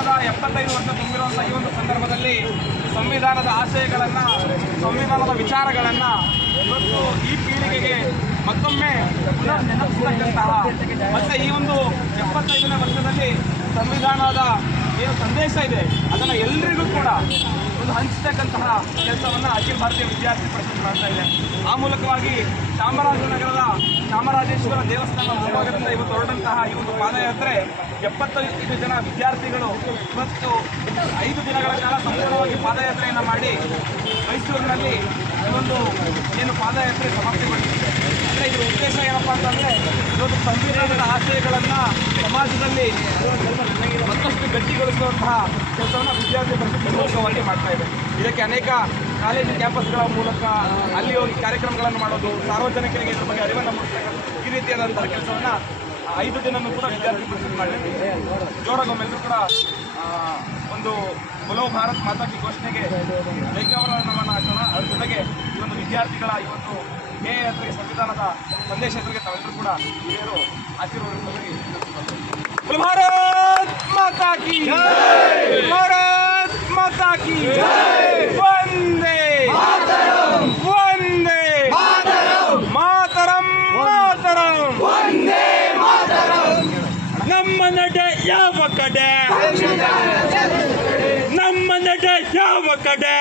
ಸಂವಿಧಾನದ 75 ವರ್ಷ ತುಂಬಿರುವಂತಹ ಈ ಒಂದು ಸಂದರ್ಭದಲ್ಲಿ ಸಂವಿಧಾನದ ಆಶಯಗಳನ್ನು, ಸಂವಿಧಾನದ ವಿಚಾರಗಳನ್ನು ಇವತ್ತು ಈ ಪೀಳಿಗೆಗೆ ಮತ್ತೊಮ್ಮೆ ಪುನರ್ ನೆನಪಿಸ್ತಕ್ಕಂತಹ ಮತ್ತೆ ಈ ಒಂದು 75ನೇ ವರ್ಷದಲ್ಲಿ ಸಂವಿಧಾನದ ಏನು ಸಂದೇಶ ಇದೆ ಅದನ್ನು ಎಲ್ಲರಿಗೂ ಕೂಡ ಒಂದು ಹಂಚತಕ್ಕಂತಹ ಕೆಲಸವನ್ನು ಅಖಿಲ ಭಾರತೀಯ ವಿದ್ಯಾರ್ಥಿ ಪರಿಷತ್ ಮಾಡ್ತಾ ಇದೆ. ಆ ಮೂಲಕವಾಗಿ ಚಾಮರಾಜನಗರದ ಚಾಮರಾಜೇಶ್ವರ ದೇವಸ್ಥಾನ ಮುಂಭಾಗದಿಂದ ಇವತ್ತು ಹೊರಟಂತಹ ಈ ಒಂದು ಪಾದಯಾತ್ರೆ 75 ಜನ ವಿದ್ಯಾರ್ಥಿಗಳು ಇವತ್ತು 5 ದಿನಗಳ ಕಾಲ ಸಂಪೂರ್ಣವಾಗಿ ಪಾದಯಾತ್ರೆಯನ್ನು ಮಾಡಿ ಮೈಸೂರಿನಲ್ಲಿ ಈ ಒಂದು ಏನು ಪಾದಯಾತ್ರೆ ಸಮಾಪ್ತಿಗೊಳಿಸಿದೆ. ಅಂದರೆ ಇದರ ಉದ್ದೇಶ ಏನಪ್ಪ ಅಂತಂದರೆ ಇವತ್ತು ಸಂವಿಧಾನದ ಆಶಯಗಳನ್ನು ಸಮಾಜದಲ್ಲಿ ಮತ್ತಷ್ಟು ಗಟ್ಟಿಗೊಳಿಸುವಂತಹ ಕೆಲಸವನ್ನು ವಿದ್ಯಾರ್ಥಿ ಪರಿಷತ್ ಮೂಲಕವಾಗಿ ಮಾಡ್ತಾ ಇದೆ. ಇದಕ್ಕೆ ಅನೇಕ ಕಾಲೇಜು ಕ್ಯಾಂಪಸ್ಗಳ ಮೂಲಕ ಅಲ್ಲಿ ಹೋಗಿ ಕಾರ್ಯಕ್ರಮಗಳನ್ನು ಮಾಡೋದು, ಸಾರ್ವಜನಿಕರಿಗೆ ಇದ್ರ ಬಗ್ಗೆ ಅರಿವನ್ನು ಮೂಡಿಸ್ತಕ್ಕಂಥ ಈ ರೀತಿಯಾದಂತಹ ಕೆಲಸವನ್ನು 5 ದಿನನೂ ಕೂಡ ವಿದ್ಯಾರ್ಥಿ ಪರಿಷತ್ ಮಾಡಿದೆ. ಜೋರಾಗೊಮ್ಮೆಲ್ಲರೂ ಕೂಡ ಒಂದು बोलो भारत माता की ಘೋಷಣೆಗೆ ಜೈಕಾರವನ್ನು ಹಾಕೋಣ. ಅದರ ಜೊತೆಗೆ ಈ ಒಂದು ವಿದ್ಯಾರ್ಥಿಗಳ ಈ ಒಂದು ಧ್ಯೇಯಯಾತ್ರೆಗೆ ಸಂವಿಧಾನದ ಸಂದೇಶ ಜೊತೆಗೆ ತಾವೆಲ್ಲರೂ ಕೂಡ ಹಿರಿಯರು ಆಶೀರ್ವದಿಸುವುದಾಗಿ ಭಾರತ್ ಮಾತಾ ಕಿ ಜೈ, ಭಾರತ್ ಮಾತಾ ಕಿ ಜೈ, ವಂದೇ ಮಾತರಂ, ವಂದೇ ಮಾತರಂ, ಮಾತರಂ ಮಾತರಂ, ವಂದೇ ಮಾತರಂ. ನಮ್ಮ ನಡೆ ಯಾವ ಕಡೆ, ನಮ್ಮ ನಡೆ ಯಾವ ಕಡೆ.